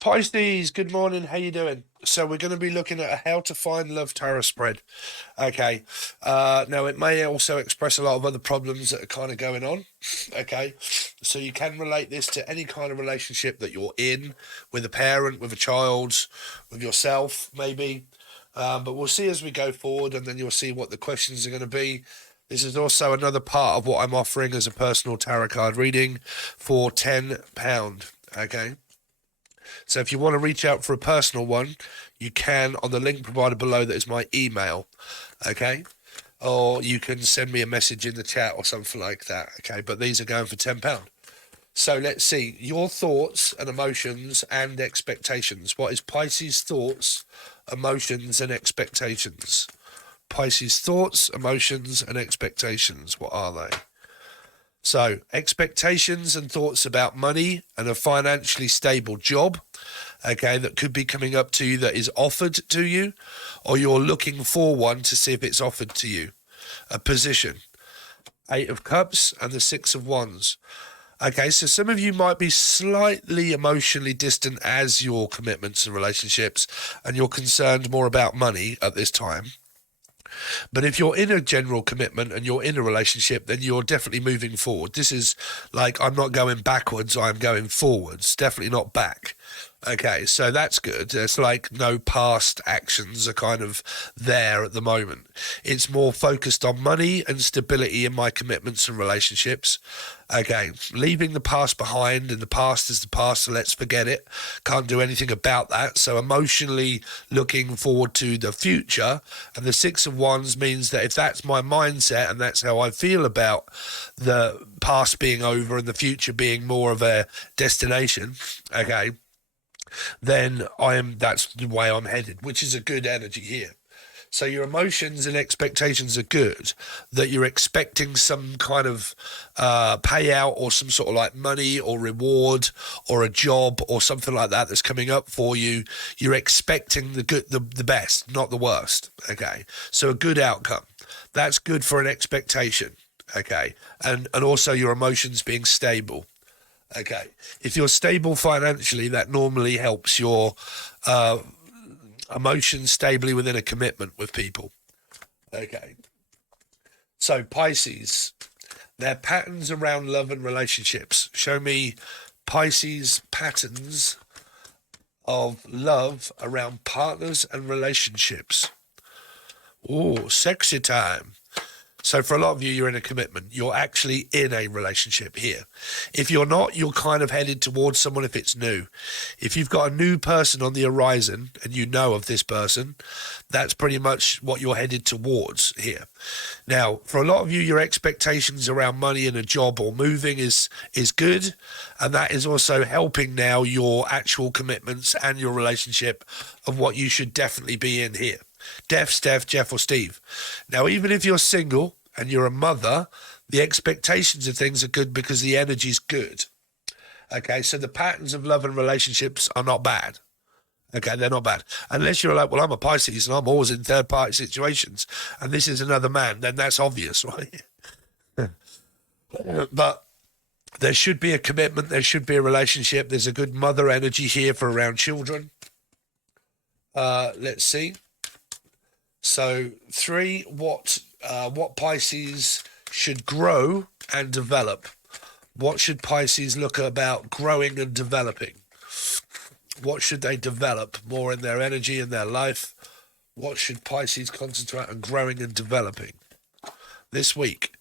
Pisces, good morning. How you doing? So we're going to be looking at a how to find love tarot spread. Okay. Now it may also express a lot of other problems that are kind of going on. Okay. So you can relate this to any kind of relationship that you're in, with a parent, with a child, with yourself, maybe. But we'll see as we go forward, and then you'll see what the questions are going to be. This is also another part of what I'm offering as a personal tarot card reading for £10. Okay. So if you want to reach out for a personal one, you can on the link provided below. That is my email. Okay. Or you can send me a message in the chat or something like that. Okay. But these are going for £10. So let's see your thoughts and emotions and expectations. What is Pisces' thoughts, emotions, and expectations? Pisces' thoughts, emotions, and expectations. What are they? So, expectations and thoughts about money and a financially stable job, okay, that could be coming up to you, that is offered to you, or you're looking for one to see if it's offered to you. A position. 8 of Cups and the 6 of Wands. Okay, so some of you might be slightly emotionally distant as your commitments and relationships, and you're concerned more about money at this time. But if you're in a general commitment and you're in a relationship, then you're definitely moving forward. This is like, I'm not going backwards, I'm going forwards, definitely not back. Okay, so that's good. It's like no past actions are kind of there at the moment. It's more focused on money and stability in my commitments and relationships. Okay, leaving the past behind, and the past is the past, so let's forget it. Can't do anything about that. So emotionally looking forward to the future. And the 6 of Wands means that if that's my mindset and that's how I feel about the past being over and the future being more of a destination, okay, then that's the way I'm headed, which is a good energy here. So your emotions and expectations are good, that you're expecting some kind of payout or some sort of like money or reward or a job or something like that that's coming up for you. You're expecting the good, the best, not the worst. Okay. So a good outcome. That's good for an expectation. Okay. And also your emotions being stable. Okay. If you're stable financially, that normally helps your emotions stably within a commitment with people. Okay. So Pisces, their patterns around love and relationships. Show me Pisces patterns of love around partners and relationships. Oh, sexy time. So for a lot of you, you're in a commitment. You're actually in a relationship here. If you're not, you're kind of headed towards someone if it's new. If you've got a new person on the horizon and you know of this person, that's pretty much what you're headed towards here. Now, for a lot of you, your expectations around money and a job or moving is good. And that is also helping now your actual commitments and your relationship of what you should definitely be in here. Steph, Jeff, or Steve. Now, even if you're single and you're a mother, the expectations of things are good because the energy's good. Okay, so the patterns of love and relationships are not bad. Okay, they're not bad. Unless you're like, well, I'm a Pisces and I'm always in third-party situations and this is another man, then that's obvious, right? But there should be a commitment, there should be a relationship. There's a good mother energy here for around children. Let's see. So 3, what Pisces should grow and develop. What should Pisces look about growing and developing? What should they develop more in their energy and their life? What should Pisces concentrate on growing and developing? This week,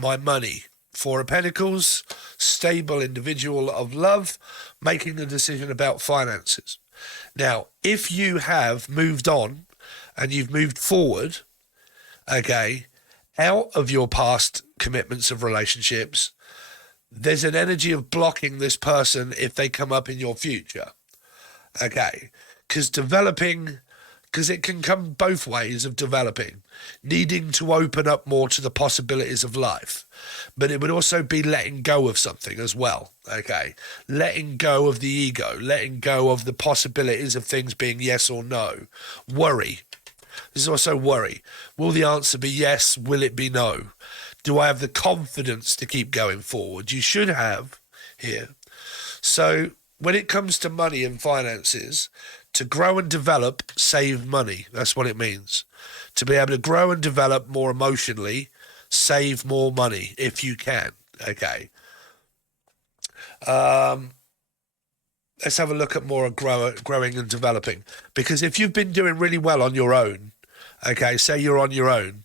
my money. 4 of Pentacles, stable individual of love, making a decision about finances. Now, if you have moved on and you've moved forward, okay, out of your past commitments of relationships, there's an energy of blocking this person if they come up in your future. Okay, because it can come both ways of developing, needing to open up more to the possibilities of life. But it would also be letting go of something as well, okay? Letting go of the ego, letting go of the possibilities of things being yes or no. Worry. There's also worry. Will the answer be yes? Will it be no? Do I have the confidence to keep going forward? You should have here. So when it comes to money and finances, to grow and develop, save money. That's what it means. To be able to grow and develop more emotionally, save more money if you can. Okay. Let's have a look at more growing and developing. Because if you've been doing really well on your own, okay, say you're on your own,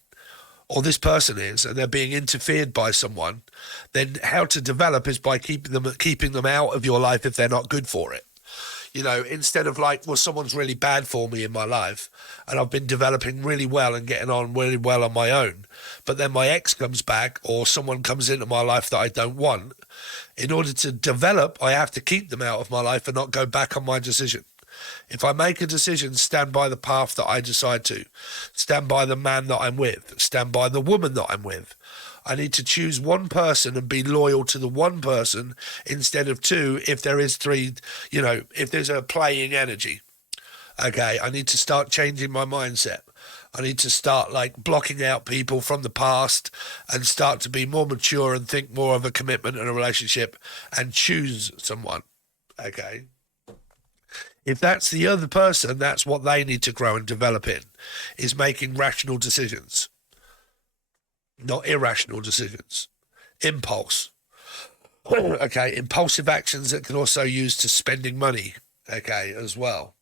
or this person is, and they're being interfered by someone, then how to develop is by keeping them out of your life if they're not good for it. You know, instead of like, well, someone's really bad for me in my life and I've been developing really well and getting on really well on my own, but then my ex comes back or someone comes into my life that I don't want. In order to develop, I have to keep them out of my life and not go back on my decision. If I make a decision, stand by the path that I decide to. Stand by the man that I'm with. Stand by the woman that I'm with. I need to choose one person and be loyal to the one person instead of two if there is three, you know, if there's a playing energy. Okay, I need to start changing my mindset. I need to start like blocking out people from the past and start to be more mature and think more of a commitment and a relationship and choose someone. Okay. If that's the other person, that's what they need to grow and develop in, is making rational decisions. Not irrational decisions. Impulse. Okay, impulsive actions that can also use to spending money, okay, as well.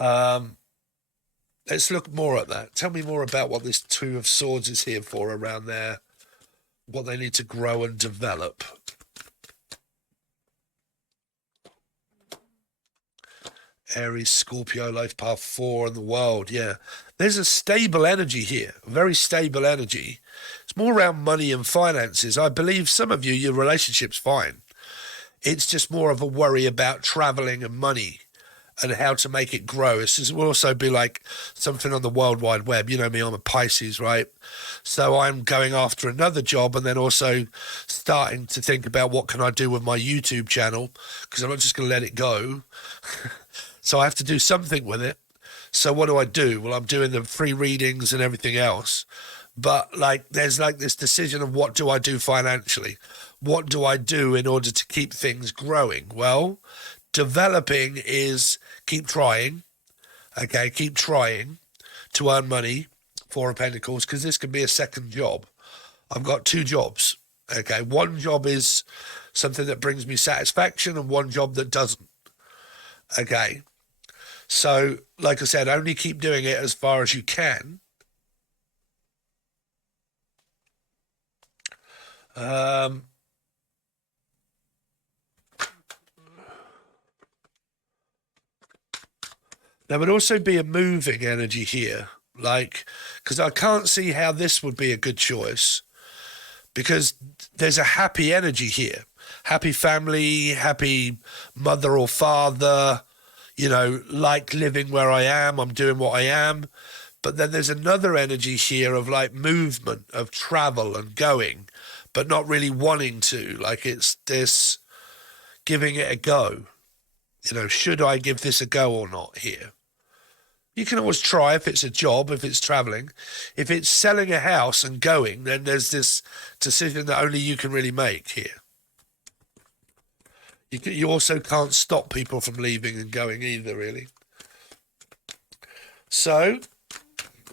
Let's look more at that. Tell me more about what this Two of Swords is here for around there, what they need to grow and develop. Aries, Scorpio, life path 4 in the world, yeah. There's a stable energy here, a very stable energy. It's more around money and finances. I believe some of you, your relationship's fine. It's just more of a worry about traveling and money and how to make it grow. This will also be like something on the World Wide Web. You know me, I'm a Pisces, right? So I'm going after another job and then also starting to think about what can I do with my YouTube channel, because I'm not just going to let it go. So I have to do something with it. So what do? Well, I'm doing the free readings and everything else. But like, there's like this decision of what do I do financially? What do I do in order to keep things growing? Well, developing is keep trying. Okay, keep trying to earn money, Four of Pentacles, because this could be a second job. I've got two jobs. Okay, one job is something that brings me satisfaction and one job that doesn't. Okay. So, like I said, only keep doing it as far as you can. There would also be a moving energy here, like, because I can't see how this would be a good choice, because there's a happy energy here. Happy family, happy mother or father, you know, like living where I am, I'm doing what I am. But then there's another energy here of like movement, of travel and going, but not really wanting to. Like it's this giving it a go. You know, should I give this a go or not here? You can always try if it's a job, if it's traveling. If it's selling a house and going, then there's this decision that only you can really make here. You also can't stop people from leaving and going either, really. So,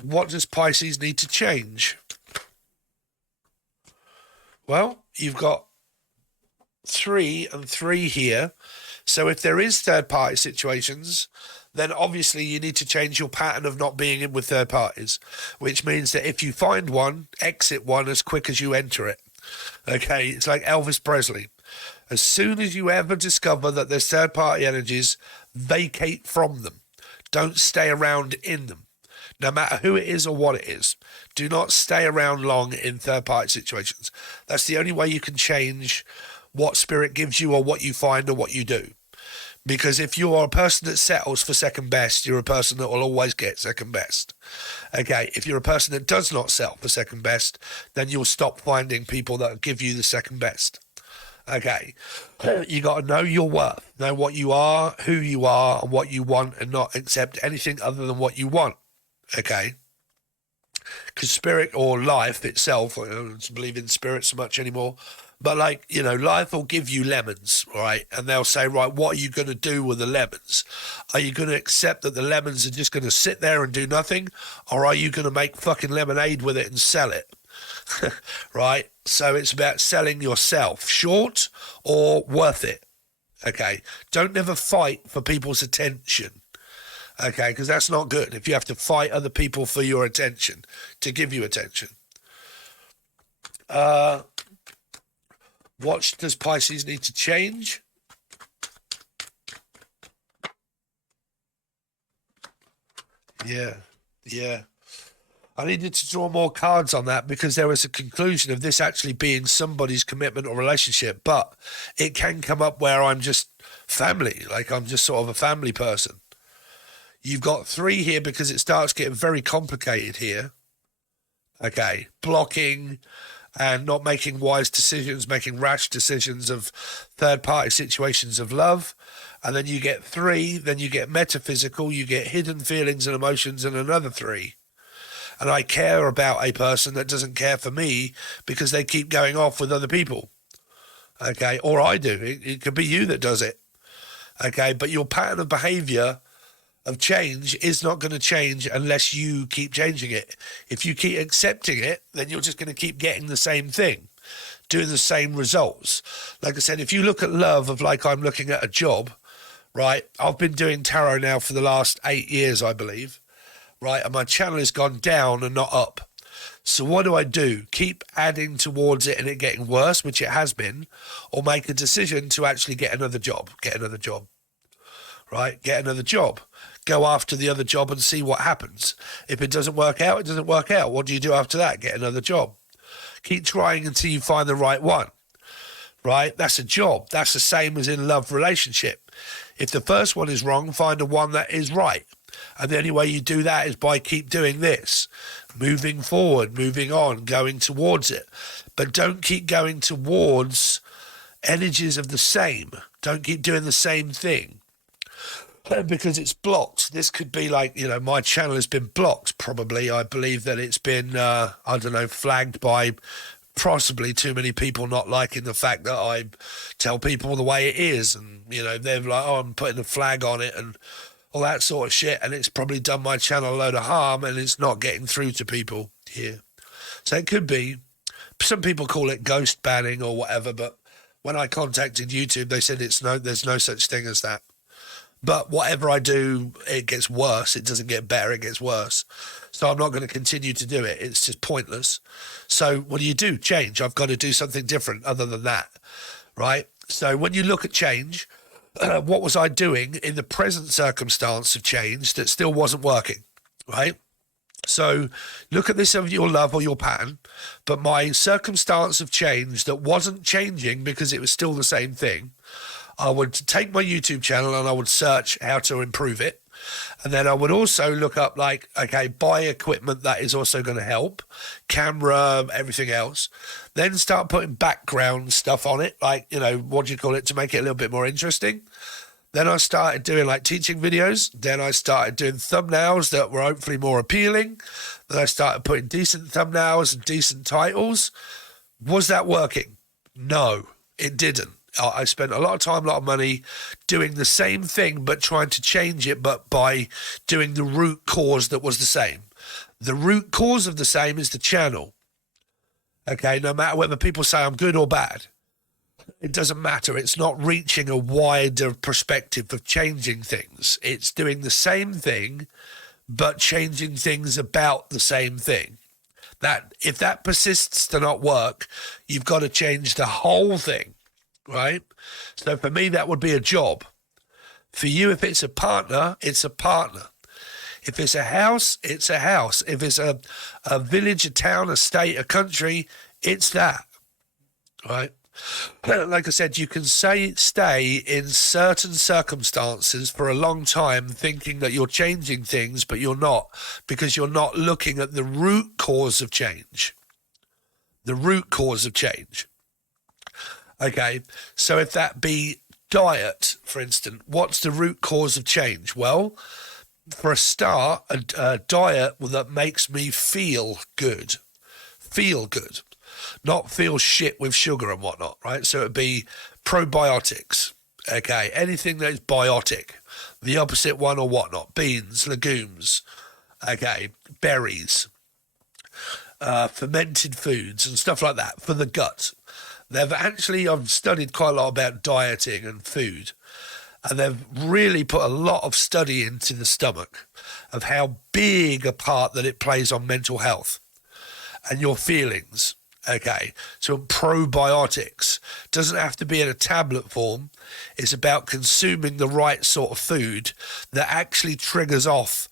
what does Pisces need to change? Well, you've got 3 and 3 here. So if there is third-party situations, then obviously you need to change your pattern of not being in with third parties, which means that if you find one, exit one as quick as you enter it. Okay, it's like Elvis Presley. As soon as you ever discover that there's third-party energies, vacate from them. Don't stay around in them, no matter who it is or what it is. Do not stay around long in third-party situations. That's the only way you can change what spirit gives you or what you find or what you do. Because if you are a person that settles for second best, you're a person that will always get second best. Okay, if you're a person that does not settle for second best, then you'll stop finding people that give you the second best. Okay, you got to know your worth, know what you are, who you are, and what you want, and not accept anything other than what you want. Okay, because spirit or life itself, I don't believe in spirit so much anymore, But like, you know, life will give you lemons, right? And they'll say, right, what are you going to do with the lemons? Are you going to accept that the lemons are just going to sit there and do nothing? Or are you going to make fucking lemonade with it and sell it? Right? So it's about selling yourself, short or worth it. Okay? Don't never fight for people's attention. Okay? Because that's not good if you have to fight other people for your attention, to give you attention. What does Pisces need to change? Yeah. I needed to draw more cards on that because there was a conclusion of this actually being somebody's commitment or relationship, but it can come up where I'm just family, like I'm just sort of a family person. You've got 3 here because it starts getting very complicated here. Okay, blocking and not making wise decisions, making rash decisions of third-party situations of love. And then you get 3, then you get metaphysical, you get hidden feelings and emotions, and another 3. And I care about a person that doesn't care for me because they keep going off with other people. Okay, or I do. It could be you that does it. Okay, but your pattern of behavior of change is not going to change unless you keep changing it. If you keep accepting it, then you're just going to keep getting the same thing, doing the same results. Like I said, if you look at love of like I'm looking at a job, right? I've been doing tarot now for the last 8 years, I believe, right? And my channel has gone down and not up. So what do? Keep adding towards it and it getting worse, which it has been, or make a decision to actually get another job, right? Get another job. Go after the other job and see what happens. If it doesn't work out, it doesn't work out. What do you do after that? Get another job. Keep trying until you find the right one, right? That's a job. That's the same as in love relationship. If the first one is wrong, find a one that is right. And the only way you do that is by keep doing this, moving forward, moving on, going towards it. But don't keep going towards energies of the same. Don't keep doing the same thing. Because it's blocked. This could be like, you know, my channel has been blocked probably. I believe that it's been, I don't know, flagged by possibly too many people not liking the fact that I tell people the way it is. And, you know, they're like, oh, I'm putting a flag on it and all that sort of shit. And it's probably done my channel a load of harm and it's not getting through to people here. So it could be, some people call it ghost banning or whatever. But when I contacted YouTube, they said there's no such thing as that. But whatever I do, it gets worse. It doesn't get better, it gets worse. So I'm not going to continue to do it. It's just pointless. So what do? Change. I've got to do something different other than that, right? So when you look at change, what was I doing in the present circumstance of change that still wasn't working, right? So look at this of your love or your pattern, but my circumstance of change that wasn't changing because it was still the same thing, I would take my YouTube channel and I would search how to improve it. And then I would also look up like, okay, buy equipment that is also going to help, camera, everything else. Then start putting background stuff on it, like, you know, what do you call it, to make it a little bit more interesting. Then I started doing like teaching videos. Then I started doing thumbnails that were hopefully more appealing. Then I started putting decent thumbnails and decent titles. Was that working? No, it didn't. I spent a lot of time, a lot of money doing the same thing, but trying to change it, but by doing the root cause that was the same. The root cause of the same is the channel. Okay, no matter whether people say I'm good or bad, it doesn't matter. It's not reaching a wider perspective of changing things. It's doing the same thing, but changing things about the same thing. That if that persists to not work, you've got to change the whole thing. Right? So for me, that would be a job. For you, if it's a partner, it's a partner. If it's a house, it's a house. If it's a village, a town, a state, a country, it's that. Right? Like I said, you can stay in certain circumstances for a long time thinking that you're changing things, but you're not, because you're not looking at the root cause of change. The root cause of change. Okay, so if that be diet, for instance, what's the root cause of change? Well, for a start, a diet that makes me feel good. Feel good. not feel shit with sugar and whatnot, right? So it'd be probiotics, okay? Anything that is biotic, the opposite one or whatnot, beans, legumes, okay, berries, fermented foods and stuff like that for the gut. I've studied quite a lot about dieting and food, and they've really put a lot of study into the stomach of how big a part that it plays on mental health and your feelings. Okay, so probiotics doesn't have to be in a tablet form. It's about consuming the right sort of food that actually triggers off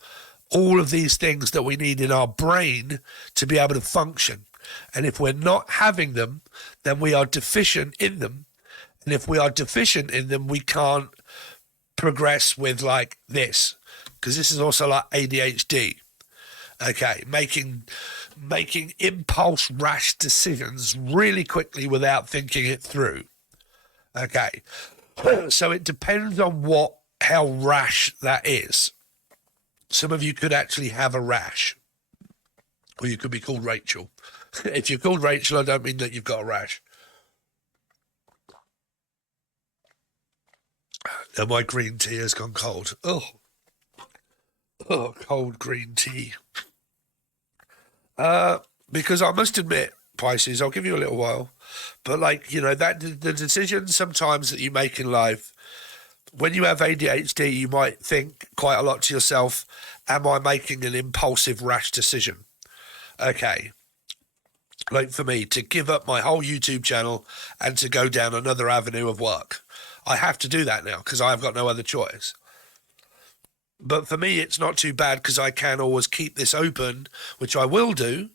all of these things that we need in our brain to be able to function. And if we're not having them, then we are deficient in them. And if we are deficient in them, we can't progress with like this, because this is also like ADHD. Okay, making impulse rash decisions really quickly without thinking it through. Okay, so it depends on how rash that is. Some of you could actually have a rash, or you could be called Rachel. If you're called Rachel, I don't mean that you've got a rash. And my green tea has gone cold. Oh, cold green tea. Because I must admit, Pisces, I'll give you a little while, but like, you know, that the decisions sometimes that you make in life, when you have ADHD, you might think quite a lot to yourself, am I making an impulsive, rash decision? Okay. Like for me, to give up my whole YouTube channel and to go down another avenue of work. I have to do that now because I've got no other choice. But for me, it's not too bad because I can always keep this open, which I will do,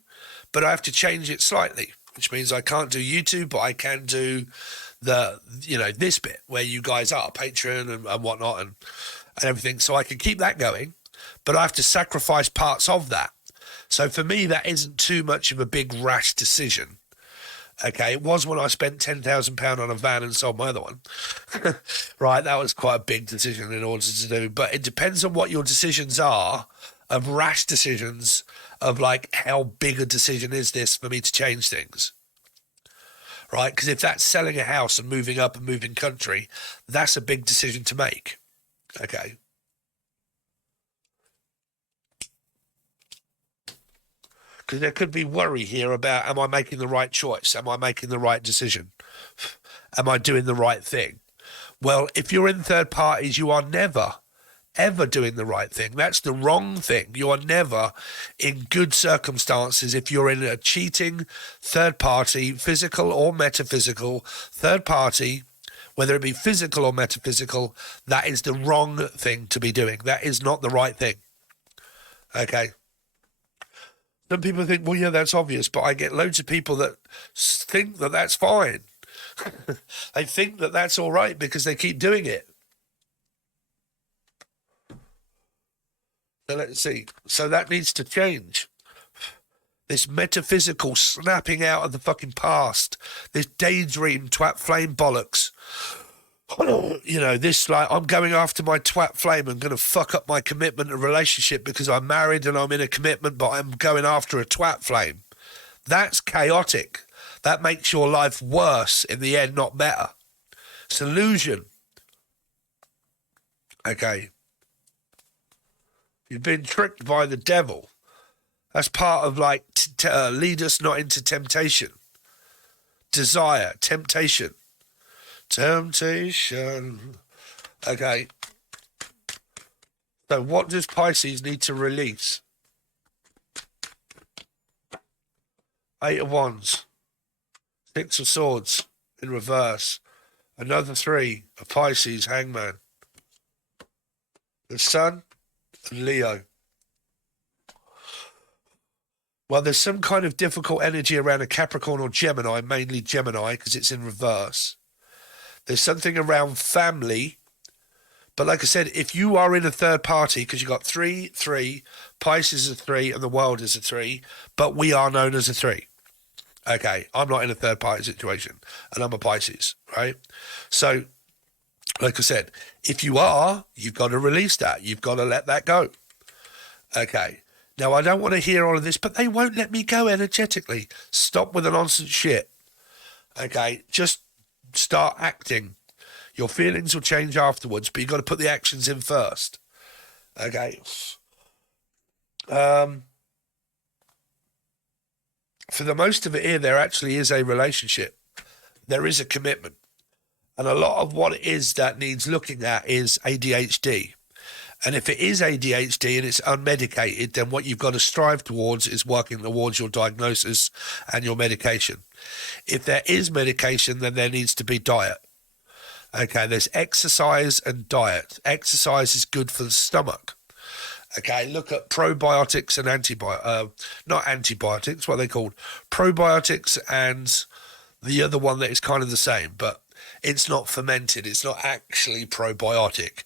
but I have to change it slightly, which means I can't do YouTube, but I can do this bit where you guys are, Patreon and whatnot and everything. So I can keep that going, but I have to sacrifice parts of that. So for me, that isn't too much of a big rash decision. Okay, it was when I spent £10,000 on a van and sold my other one. Right, that was quite a big decision in order to do. But it depends on what your decisions are, of rash decisions, of like how big a decision is this for me to change things. Right, because if that's selling a house and moving up and moving country, that's a big decision to make. Okay. Because there could be worry here about, am I making the right choice? Am I making the right decision? Am I doing the right thing? Well, if you're in third parties, you are never, ever doing the right thing. That's the wrong thing. You are never in good circumstances if you're in a cheating third party, physical or metaphysical, third party, whether it be physical or metaphysical, that is the wrong thing to be doing. That is not the right thing. Okay. Some people think, well, yeah, that's obvious, but I get loads of people that think that that's fine. They think that that's all right because they keep doing it. So let's see. So that needs to change. This metaphysical snapping out of the fucking past, this daydream twat flame bollocks. You know, this like, I'm going after my twat flame and going to fuck up my commitment and relationship because I'm married and I'm in a commitment, but I'm going after a twat flame. That's chaotic. That makes your life worse in the end, not better. It's an illusion. Okay. You've been tricked by the devil. That's part of like, lead us not into temptation. Desire, temptation. Temptation. Okay. So what does Pisces need to release? 8 of Wands. 6 of Swords in reverse. Another 3 of Pisces, Hangman. The Sun and Leo. Well, there's some kind of difficult energy around a Capricorn or Gemini, mainly Gemini, because it's in reverse. There's something around family. But like I said, if you are in a third party, because you've got 3, Pisces is a 3, and the world is a 3, but we are known as a 3. Okay, I'm not in a third party situation, and I'm a Pisces, right? So, like I said, if you are, you've got to release that. You've got to let that go. Okay. Now, I don't want to hear all of this, but they won't let me go energetically. Stop with the nonsense shit. Okay, just start acting. Your feelings will change afterwards, but you've got to put the actions in first. Okay. For the most of it here, there actually is a relationship. There is a commitment. And a lot of what it is that needs looking at is ADHD. And if it is ADHD and it's unmedicated, then what you've got to strive towards is working towards your diagnosis and your medication. If there is medication, then there needs to be diet. Okay, there's exercise and diet. Exercise is good for the stomach. Okay, look at probiotics and not antibiotics, what are they called? Probiotics and the other one that is kind of the same, but it's not fermented. It's not actually probiotic.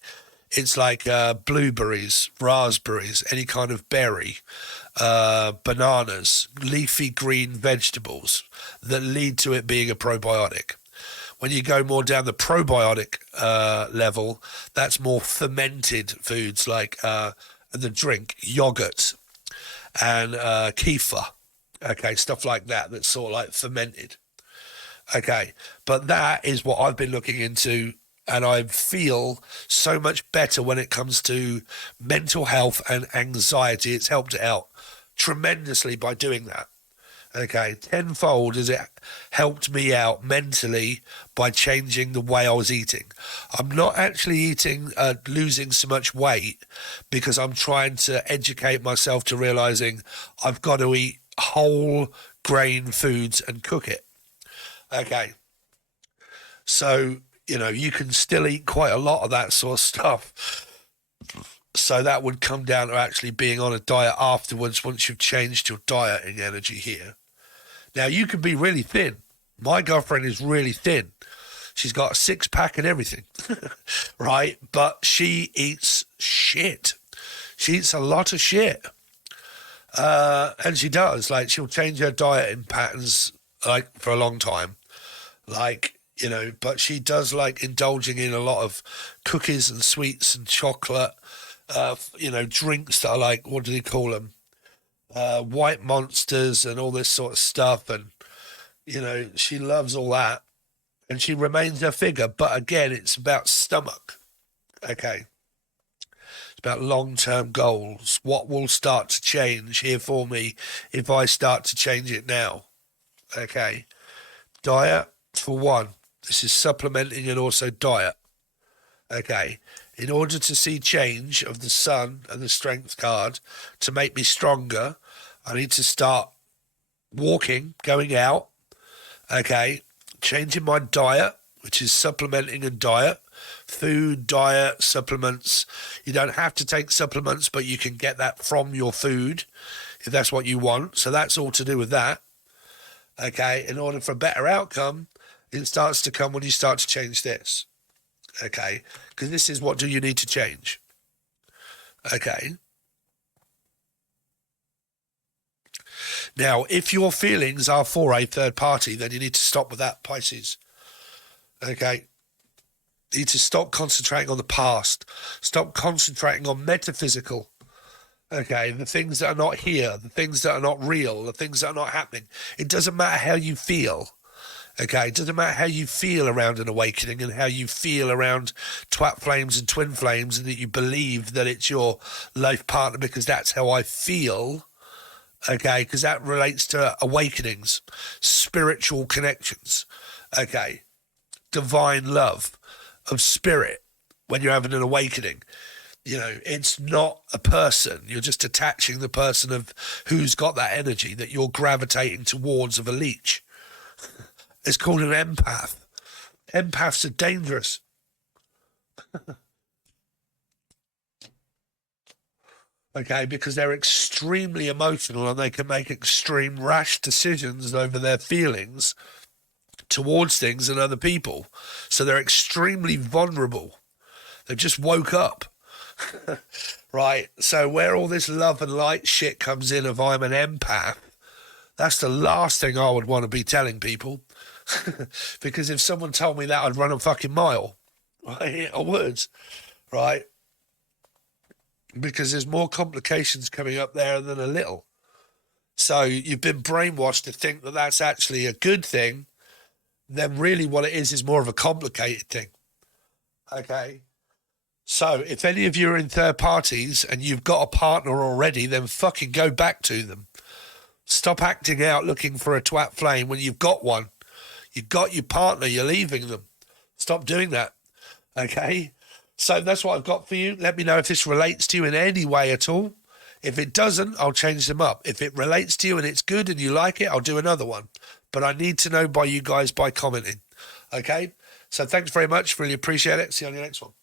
It's like blueberries, raspberries, any kind of berry, bananas, leafy green vegetables that lead to it being a probiotic. When you go more down the probiotic level, that's more fermented foods like the drink, yogurt and kefir. Okay, stuff like that, that's sort of like fermented. Okay, but that is what I've been looking into, and I feel so much better when it comes to mental health and anxiety. It's helped it out tremendously by doing that. Okay, tenfold as it helped me out mentally by changing the way I was eating. I'm not actually losing so much weight because I'm trying to educate myself to realizing I've got to eat whole grain foods and cook it. Okay, so, you can still eat quite a lot of that sort of stuff. So that would come down to actually being on a diet afterwards once you've changed your dieting energy here. Now, you can be really thin. My girlfriend is really thin. She's got a six-pack and everything, right? But she eats shit. She eats a lot of shit. And she does. Like, she'll change her dieting patterns, like, for a long time. Like, but she does like indulging in a lot of cookies and sweets and chocolate, drinks that are like, what do they call them? White monsters and all this sort of stuff. And, she loves all that. And she remains her figure. But again, it's about stomach. Okay. It's about long-term goals. What will start to change here for me if I start to change it now? Okay. Diet, for one. This is supplementing and also diet. Okay. In order to see change of the sun and the strength card to make me stronger, I need to start walking, going out. Okay. Changing my diet, which is supplementing and diet. Food, diet, supplements. You don't have to take supplements, but you can get that from your food if that's what you want. So that's all to do with that. Okay. In order for a better outcome, it starts to come when you start to change this. Okay. Because this is what do you need to change. Okay. Now, if your feelings are for a third party, then you need to stop with that, Pisces. Okay. You need to stop concentrating on the past. Stop concentrating on metaphysical. Okay, the things that are not here, the things that are not real, the things that are not happening. It doesn't matter how you feel. Okay, it doesn't matter how you feel around an awakening and how you feel around twat flames and twin flames and that you believe that it's your life partner because that's how I feel. Okay, because that relates to awakenings, spiritual connections. Okay, divine love of spirit when you're having an awakening. It's not a person. You're just attaching the person of who's got that energy that you're gravitating towards of a leech. It's called an empath. Empaths are dangerous. Okay, because they're extremely emotional and they can make extreme rash decisions over their feelings towards things and other people. So they're extremely vulnerable. They've just woke up. Right, so where all this love and light shit comes in of I'm an empath, that's the last thing I would want to be telling people. Because if someone told me that, I'd run a fucking mile. Right, I would. Right. because there's more complications coming up there than a little. So you've been brainwashed to think that that's actually a good thing. Then really what it is more of a complicated thing. Okay. So if any of you are in third parties and you've got a partner already, then fucking go back to them. Stop acting out looking for a twat flame when you've got one. You've got your partner, you're leaving them. Stop doing that. Okay? So that's what I've got for you. Let me know if this relates to you in any way at all. If it doesn't, I'll change them up. If it relates to you and it's good and you like it, I'll do another one. But I need to know by you guys by commenting. Okay? So thanks very much. Really appreciate it. See you on the next one.